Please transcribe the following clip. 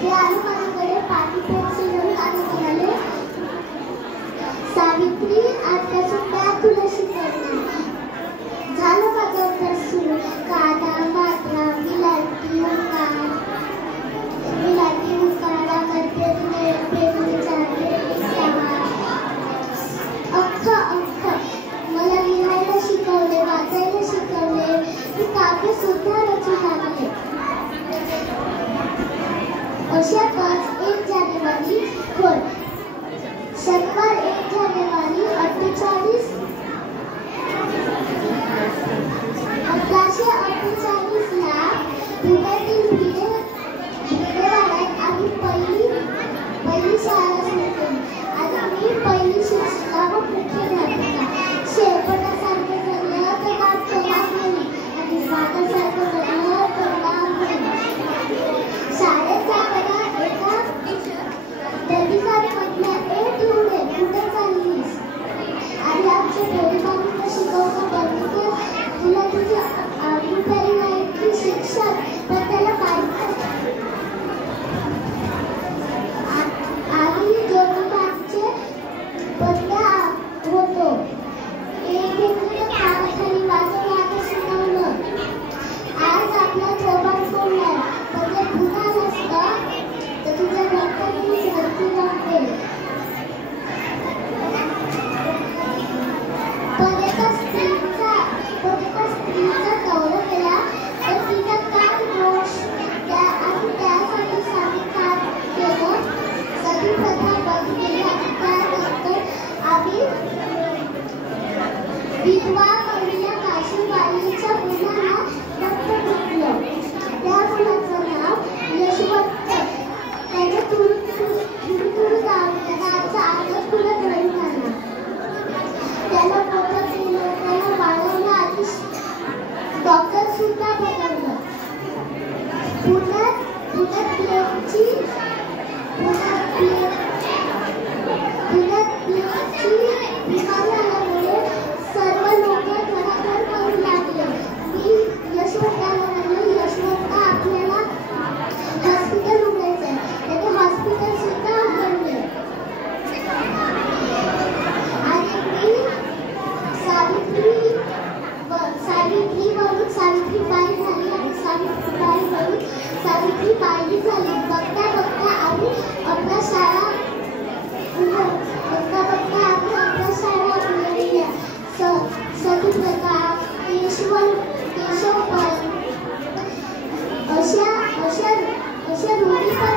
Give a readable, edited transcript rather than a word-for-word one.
ते आले माझ्याकडे पाटी पेन्सिल घेऊन आणि म्हणाले, सावित्री आजपासून काय तुला शिकवणार. झालं माझं अभ्यास सुरू. काना मात्रा विलांटी उकारा करते मला लिहायला शिकवले, वाचायला शिकवले, मी काव्य सुद्धा रचू लागले. अशातच 1 जानेवारी होय, शनिवार 1 जानेवारी 1848 ला पुण्यातील भिडेवाड्यात आम्ही पहिली शाळा सुरू केली आणि मी पहिली शिक्षिका व मुख्याध्यापिका. शेर्पटासारखं जगलं तर नाम कमावली आणि मातासारखं जगलं तर नाम होईल. शाळेत जाताना एका दलिताने म्हटलं, ए ठेवले कुठे चाललीस. आणि आमच्या पोलिसांनी शिकवणं बघितलं, तुला तुझ्या रुपयाला नाही की शिक्षण पण त्याला पाहिजे. आम्ही जोडीदाराचे बंदा होतो. एकमेकांना कानाखाली वाजवून आता शिकवलं. आज आपला थोबाड फोडलाय, पण जर पुन्हा नसतं तर तुझ्या रक्तातली धरती वाटेल. पण एका स्त्रीचा गौरव केला तर तिचा काय दोष. आणि त्यासाठी आम्ही काय केलं, सती प्रथा बंद केली आणि त्यानंतर आम्ही विधवा महिला काशीबाईच्या मुलाला दत्तक घेतलं. त्या मुलाचं नाव यशवंत. त्याने तुरु जाऊन त्याला आमचा आदर तुला घडून आला. त्याला मोठं केलं, त्याला वाढवलं आणि डॉक्टर सुद्धा बनवलं. पुण्यात प्लेगची बिमारी आल्यामुळे सर्व लोक घराघर करू लागले. मी यशवंताला म्हणलं, यशवंत आपल्याला हॉस्पिटल उघडायचं आहे. त्याने हॉस्पिटल सुद्धा उघडले. आणि मी सावित्रीवरून सावित्रीबाई झाली आणि सावित्रीबाईवरून सावित्रीबाई झाली. बघता बघता आम्ही आपल्या शाळा उघडल्या. सतीप्रथा, केशवपण अशा रूढी पण